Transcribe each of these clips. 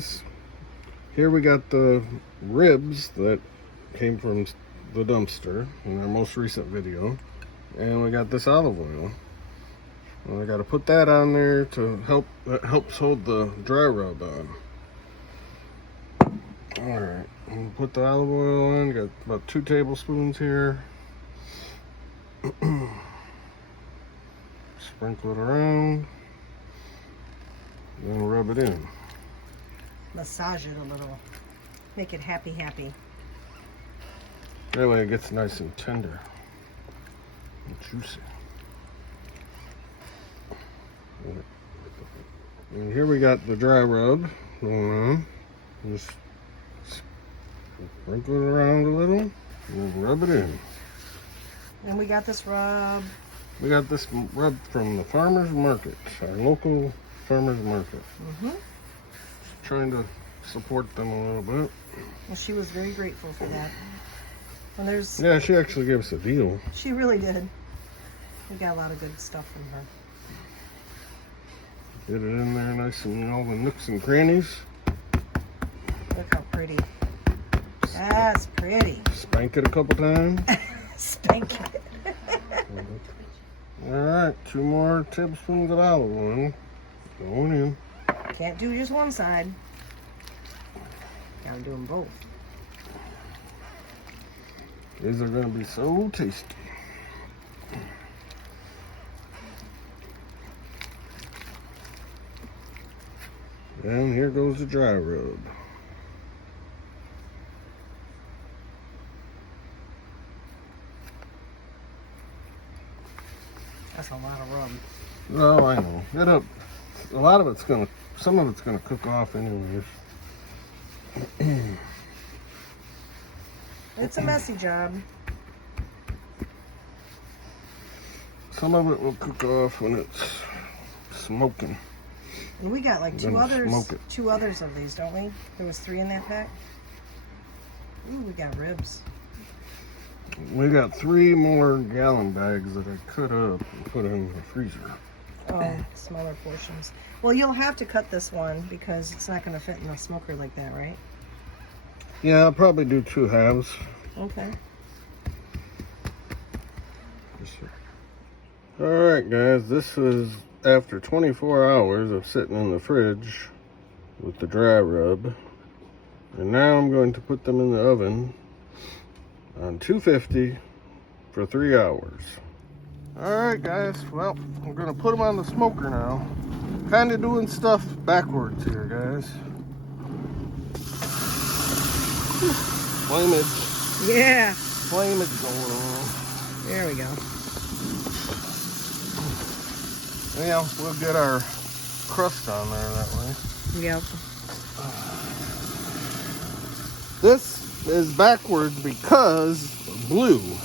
guys, here we got the ribs that came from the dumpster in our most recent video, and we got this olive oil. I got to put that on there to helps hold the dry rub on. All right, we'll put the olive oil on. Got about 2 tablespoons here. Sprinkle it around, then rub it in. Massage it a little. Make it happy. That way it gets nice and tender and juicy. And here we got the dry rub going on. Just sprinkle it around a little and then rub it in. And we got this rub. We got this rub from the farmer's market, our local farmer's market. Trying to support them a little bit. Well, she was very grateful for that. And there's... Yeah, she actually gave us a deal. She really did. We got a lot of good stuff from her. Get it in there nice and all the nooks and crannies. Look how pretty. That's pretty. Spank it a couple times. Spank it. All right, 2 more tablespoons of olive oil going in. Can't do just one side. Gotta do them both. These are gonna be so tasty. And here goes the dry rub. That's a lot of rub. Oh, I know. A lot of it's gonna, some of it's gonna cook off anyways. It's a messy job. Some of it will cook off when it's smoking. And we got like Then smoke it. two others of these, don't we? There was 3 in that pack. Ooh, we got ribs. We got 3 more gallon bags that I cut up and put in the freezer. Oh, smaller portions. Well, you'll have to cut this one because it's not going to fit in the smoker like that, right? Yeah, I'll probably do 2 halves. Okay. All right, guys, this is after 24 hours of sitting in the fridge with the dry rub. And now I'm going to put them in the oven on 250 for 3 hours. All right, guys, well, we're gonna put them on the smoker now. Kind of doing stuff backwards here, guys. Flameage. Yeah. Flameage going on. There we go. Yeah, we'll get our crust on there that way. Yep. This is backwards because Blue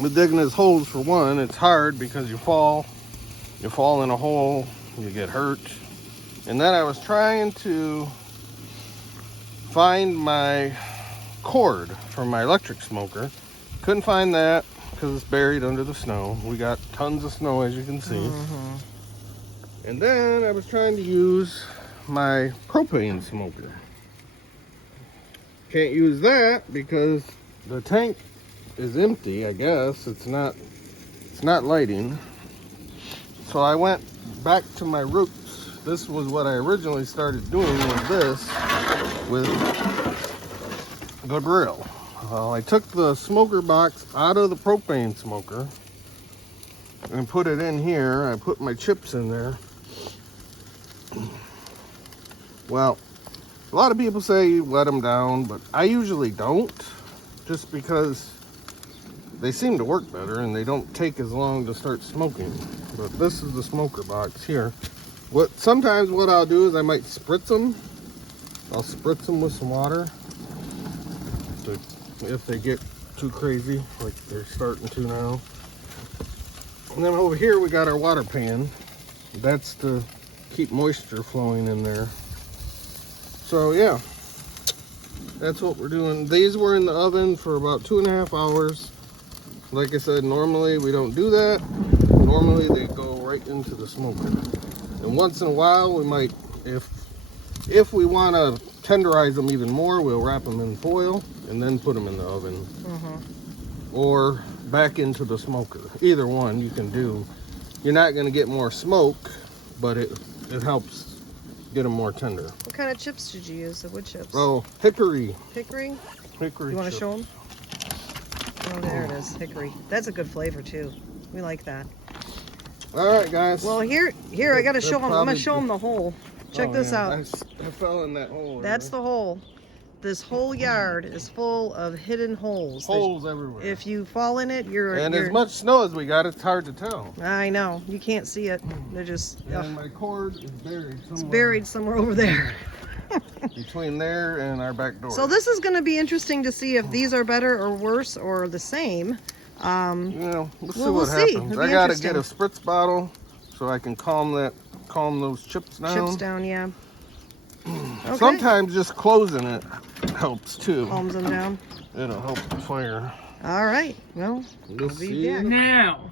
with digging his holes. For one, it's hard because you fall in a hole, you get hurt. And then I was trying to find my cord from my electric smoker. Couldn't find that because it's buried under the snow. We got tons of snow, as you can see. And then I was trying to use my propane smoker. Can't use that because the tank is empty, I guess. It's not lighting. So I went back to my roots. This was what I originally started doing with the grill. I took the smoker box out of the propane smoker and put it in here. I put my chips in there. Well, a lot of people say you let them down, but I usually don't, just because they seem to work better and they don't take as long to start smoking. But this is the smoker box here. Sometimes what I'll do is I might spritz them. I'll spritz them with some water if they get too crazy, like they're starting to now. And then over here we got our water pan. That's to keep moisture flowing in there. So yeah, that's what we're doing. These were in the oven for about 2.5 hours. Like I said, normally we don't do that. Normally they go right into the smoker. And once in a while, we might, if we want to tenderize them even more, we'll wrap them in foil and then put them in the oven. Or back into the smoker. Either one you can do. You're not going to get more smoke, but it helps get them more tender. What kind of chips did you use? The wood chips? Oh, hickory. Hickory? Hickory You want to chips. show them? Oh, there it is. Hickory. That's a good flavor, too. We like that. All right, guys. Well, here, I got to show them. I'm going probably- to show them the hole. Check Oh, this yeah, out. I fell in that hole. That's the hole. This whole yard is full of hidden holes. holes everywhere. If you fall in it, you're... As much snow as we got, it's hard to tell. I know. You can't see it. They're just... And my cord is buried somewhere. It's buried somewhere over there. Between there and our back door. So this is going to be interesting to see if these are better or worse or the same. You know, we'll see we'll what see. happens. It'll I be gotta get a interesting. spritz bottle so I can calm those chips down. Chips down, yeah. Okay. Sometimes just closing it helps too. Calms them down. It'll help the fire. All right. Well, We'll be see. back. Now,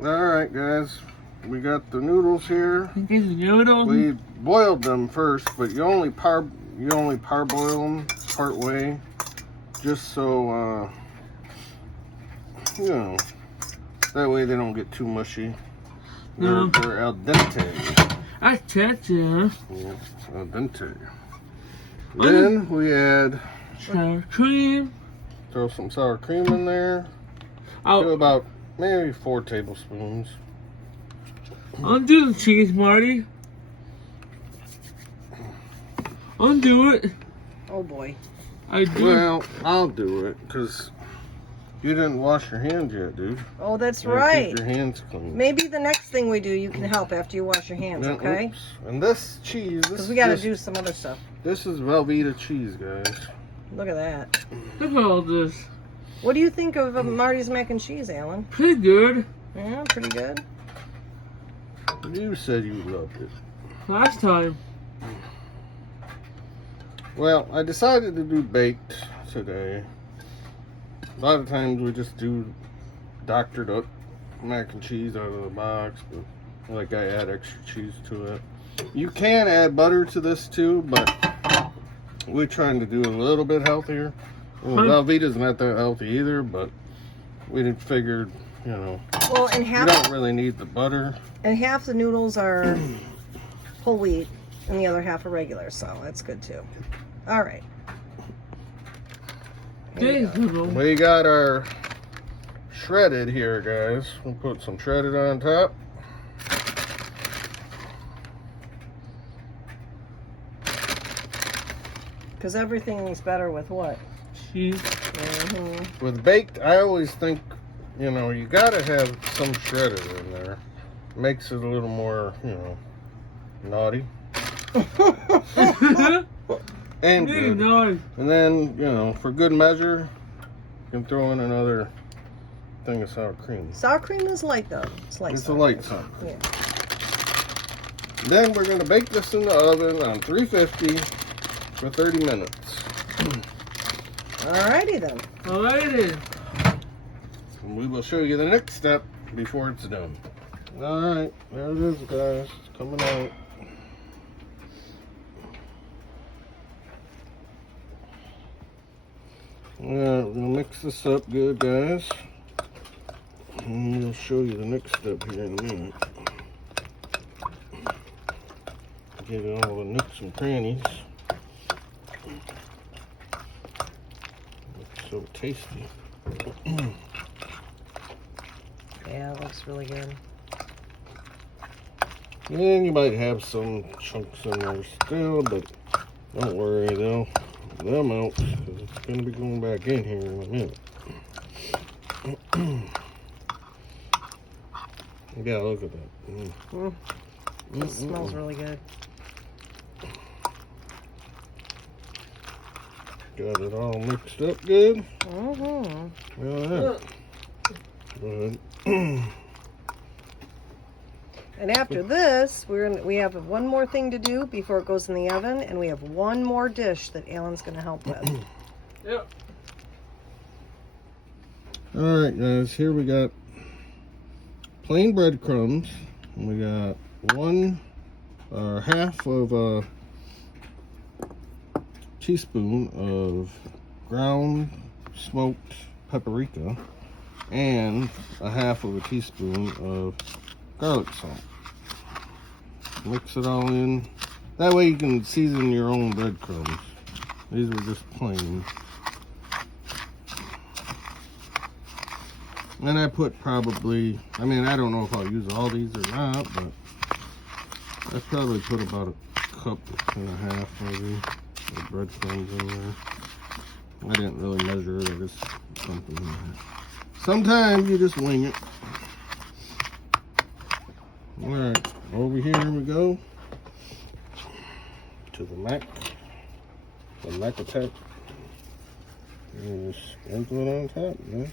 All right, guys. We got the noodles here. these noodles. We boiled them first, but you only parboil them part way, just so you know, that way they don't get too mushy. They're al dente. I touch it. Yeah, al dente. Then we add, Sour cream. throw some sour cream in there. Do I'll about maybe 4 tablespoons. undo the cheese, Marty. Undo it. Oh boy. I do. Well, I'll do it because you didn't wash your hands yet, dude. Oh, that's You gotta right. Keep your hands clean. Maybe the next thing we do, you can help after you wash your hands, Yeah, okay? oops. And this cheese, Because we got to do some other stuff. This is Velveeta cheese, guys. Look at that. Look at all this. What do you think of Marty's mac and cheese, Alan? Pretty good. Yeah, pretty good. You said you loved it. Last time. Well, I decided to do baked today. A lot of times we just do doctored up mac and cheese out of the box, but like I add extra cheese to it. You can add butter to this too, but we're trying to do a little bit healthier. Well, Velveeta's not that healthy either, but we figured, you know, Well, and you don't really need the butter. half the noodles are whole wheat, and the other half are regular, so that's good too. All right. Here you Thanks, go. noodle. We got our shredded here, guys. We'll put some shredded on top. Because everything's better with what? Cheese. Mm-hmm. With baked, I always think, you know, you gotta have some shredded in there. Makes it a little more, you know, naughty and Hey, good. nice. And then, you know, for good measure, you can throw in another thing of sour cream. Sour cream is light though. It's light. It's a sour light cream. sour cream. Yeah. Then we're gonna bake this in the oven on 350 for 30 minutes. Alrighty then. Alrighty. And we will show you the next step before it's done. Alright, there it is, guys. It's coming out. Alright, we're gonna mix this up good, guys. And we'll show you the next step here in a minute. Get all the nooks and crannies. Looks so tasty. Yeah, it looks really good. And you might have some chunks in there still, but don't worry, they'll melt because it's going to be going back in here in a minute. Yeah, look at that. It smells really good. Got it all mixed up good. Mm-hmm. Yeah. Good. And after this, we have one more thing to do before it goes in the oven, and we have one more dish that Alan's going to help with. Yep. All right, guys. Here we got plain breadcrumbs. And we got half of a teaspoon of ground smoked paprika and a half of a teaspoon of garlic salt. Mix it all in. That way you can season your own breadcrumbs. These were just plain. And I put probably, I mean, I don't know if I'll use all these or not, but I probably put about a cup and a half maybe of breadcrumbs in there. I didn't really measure it, I just something in there. Sometimes you just wing it. Alright, over here we go to the Mac attack. And just sprinkle it on top, guys.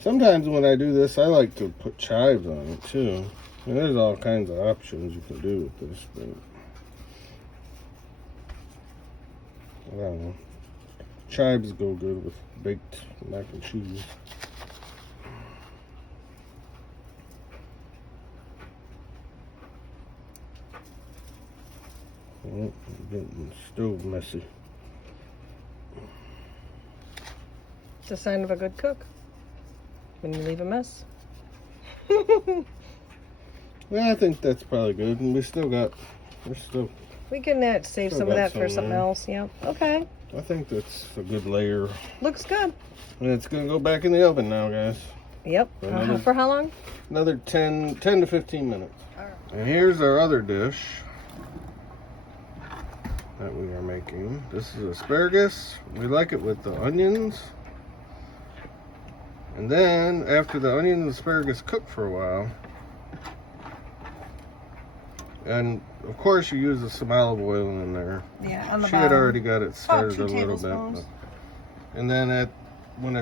Sometimes when I do this, I like to put chives on it too. And there's all kinds of options you can do with this, but I don't know. Chives go good with baked mac and cheese. Oh, I'm getting the stove messy. It's a sign of a good cook when you leave a mess. Yeah, I think that's probably good. And we're still We can save Still some of got that for some something there. else. Yeah. Okay. I think that's a good layer. Looks good. And it's gonna go back in the oven now, guys. Yep. Another- For how long? Another 10 to 15 minutes. Alright. And here's our other dish that we are making. This is asparagus. We like it with the onions. And then after the onions and asparagus cook for a while, and of course you use some olive oil in there. Yeah, on the She bottom. had already got it started 2 a little bit. tablespoons. And then when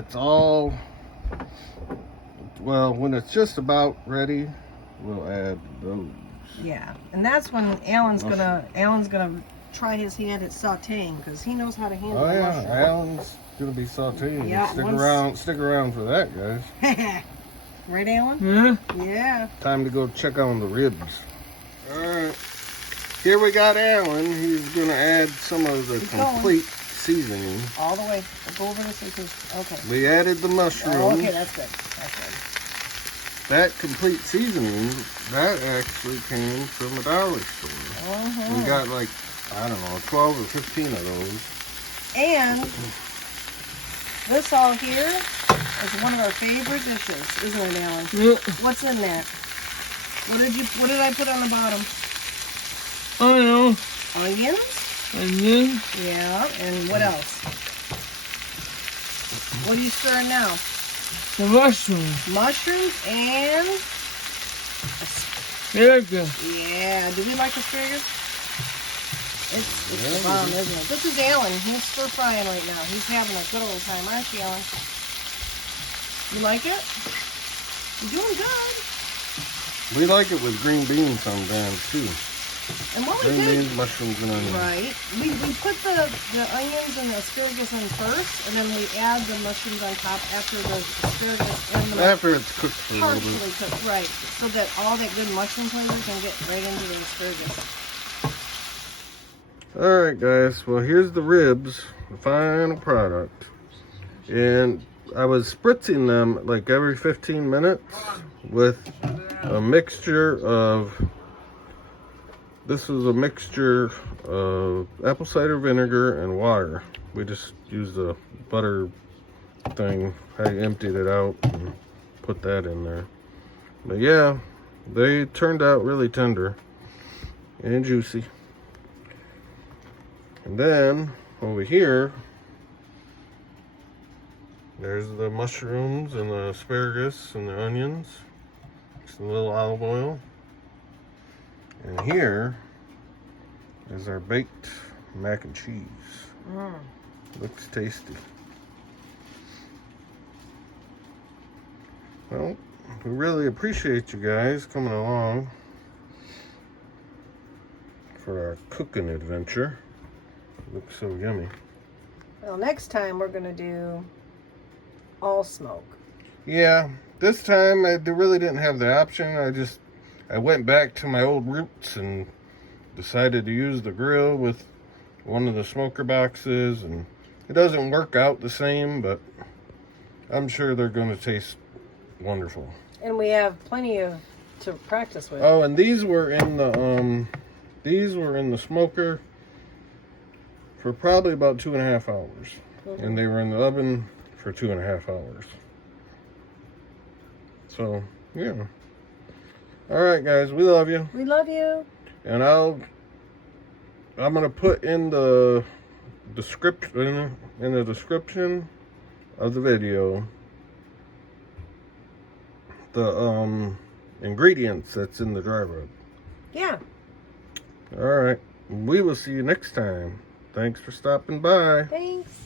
it's just about ready, we'll add those. Yeah, and that's when Alan's gonna try his hand at sautéing because he knows how to handle Oh a yeah, mushroom. Alan's gonna be sauteing. Yeah, Stick around for that, guys. Right, Alan? Yeah. Yeah. Time to go check on the ribs. All right, here we got Alan. He's gonna add some of the Keep going. complete seasoning. All the way. Go over this because okay. We added the mushrooms. Oh, okay, that's good. That's good. That complete seasoning, that actually came from a dollar store. We got like, I don't know, 12 or 15 of those. And this all here is one of our favorite dishes, isn't it, Alan? Yeah. What's in that? What did I put on the bottom? I know. Onions? Onion. Yeah, and what else? What are you stirring now? The mushroom. Mushrooms and There you go. yeah. Do we like asparagus? It's Yeah, the bomb, we do. isn't it? This is Alan. He's stir frying right now. He's having a good old time, aren't you, Alan? You like it? You're doing good. We like it with green beans sometimes too. And what we Green did, beans, mushrooms, and onions. right? We put the onions and the asparagus in first, and then we add the mushrooms on top after the asparagus and the After it's cooked for a little partially bit. cooked, right? So that all that good mushroom flavor can get right into the asparagus. All right, guys. Well, here's the ribs, the final product. And I was spritzing them like every 15 minutes with a mixture of. This is a mixture of apple cider vinegar and water. We just used a butter thing. I emptied it out and put that in there. But yeah, they turned out really tender and juicy. And then over here, there's the mushrooms and the asparagus and the onions. Some little olive oil. And here is our baked mac and cheese. Looks tasty. Well, we really appreciate you guys coming along for our cooking adventure. Looks so yummy. Well, next time we're gonna do all smoke. Yeah, this time I really didn't have the option. I went back to my old roots and decided to use the grill with one of the smoker boxes, and it doesn't work out the same, but I'm sure they're going to taste wonderful. And we have plenty to practice with. Oh, and these were in the smoker for probably about 2.5 hours. And they were in the oven for 2.5 hours. So, yeah. All right, guys, we love you. We love you. And I'm gonna put in the description of the video the ingredients that's in the dry rub. Yeah. All right. We will see you next time. Thanks for stopping by. Thanks.